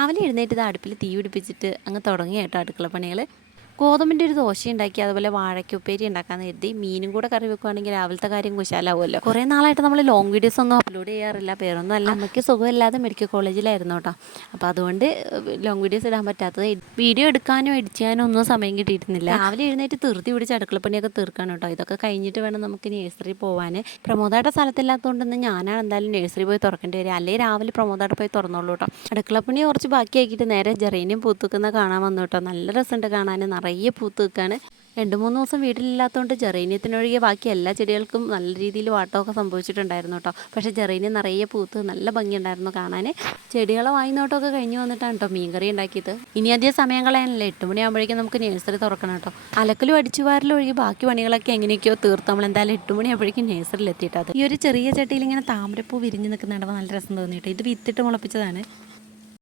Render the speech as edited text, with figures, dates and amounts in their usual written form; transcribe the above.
രാവിലെ എഴുന്നേറ്റ് ഇത് അടുപ്പിൽ തീ പിടിപ്പിച്ചിട്ട് അങ്ങ് തുടങ്ങി കേട്ടോ അടുക്കളപ്പണികൾ. ഗോതമ്പിൻ്റെ ഒരു ദോശ ഉണ്ടാക്കി, അതുപോലെ വാഴയ്ക്ക ഉപ്പേരി ഉണ്ടാക്കാമെന്ന് കരുതി. മീനും കൂടെ കറി വെക്കുവാണെങ്കിൽ രാവിലത്തെ കാര്യം കുശാലാവുമല്ലോ. കുറേ നാളായിട്ട് നമ്മൾ ലോങ് വീഡിയോസ് ഒന്നും അപ്ലോഡ് ചെയ്യാറില്ല. വേറൊന്നും അല്ല, അമ്മയ്ക്ക് സുഖമില്ലാതെ മെഡിക്കൽ കോളേജിലായിരുന്നു കേട്ടോ. അപ്പോൾ അതുകൊണ്ട് ലോങ് വീഡിയോസ് ഇടാൻ പറ്റാത്തത്. വീഡിയോ എടുക്കാനോ എഡിറ്റ് ചെയ്യാനോ ഒന്നും സമയം കിട്ടിയിരുന്നില്ല. രാവിലെ എഴുന്നേറ്റ് ധൃതി പിടിച്ച് അടുക്കളപ്പണിയൊക്കെ തീർക്കാണ് കേട്ടോ. ഇതൊക്കെ കഴിഞ്ഞിട്ട് വേണം നമുക്ക് നഴ്സറി പോകാൻ. പ്രമോദായിട്ട് സ്ഥലത്തില്ലാത്തതുകൊണ്ടെന്ന് ഞാനാണ് എന്തായാലും നഴ്സറി പോയി തുറക്കേണ്ടി വരിക. അല്ലെങ്കിൽ രാവിലെ പ്രമോദായിട്ട് പോയി തുറന്നോളൂ കേട്ടോ. അടുക്കളപ്പണി കുറച്ച് ബാക്കിയാക്കിയിട്ട് നേരെ ജെറേനിയം പൂത്തുക്കുന്ന കാണാൻ വന്നു കേട്ടോ. നല്ല രസമുണ്ട് കാണാൻ, നിറയെ പൂത്ത് നിൽക്കുകയാണ്. 2-3 ദിവസം വീട്ടിലില്ലാത്തതുകൊണ്ട് ജെറേനിയത്തിനൊഴികെ ബാക്കി എല്ലാ ചെടികൾക്കും നല്ല രീതിയിൽ വാട്ടമൊക്കെ സംഭവിച്ചിട്ടുണ്ടായിരുന്നു കേട്ടോ. പക്ഷേ ജെറേനിയം നിറയെ പൂത്ത് നല്ല ഭംഗിയുണ്ടായിരുന്നു കാണാൻ. ചെടികളെ വായിനോട്ടമൊക്കെ കഴിഞ്ഞ് വന്നിട്ടാണ് കേട്ടോ മീൻകറി ഉണ്ടാക്കിയത്. ഇനി അധികം സമയം കളയാനല്ലേ, 8 മണിയാകുമ്പോഴേക്കും നമുക്ക് നഴ്സറി തുറക്കണം കേട്ടോ. അലക്കലും അടിച്ചുവാരലും ഒഴികെ ബാക്കി പണികളൊക്കെ എങ്ങനെയൊക്കെയോ തീർത്ത് നമ്മൾ എന്തായാലും 8 മണിയാകുമ്പോഴേക്കും നഴ്സറിയിൽ എത്തിയിട്ടത്. ഈ ഒരു ചെറിയ ചട്ടിയിൽ ഇങ്ങനെ താമരപ്പൂ വിരിഞ്ഞ് നിൽക്കുന്നുണ്ടപ്പോൾ നല്ല രസം തോന്നിയിട്ട് ഇത് വിത്തിട്ട് മുളപ്പിച്ചതാണ്.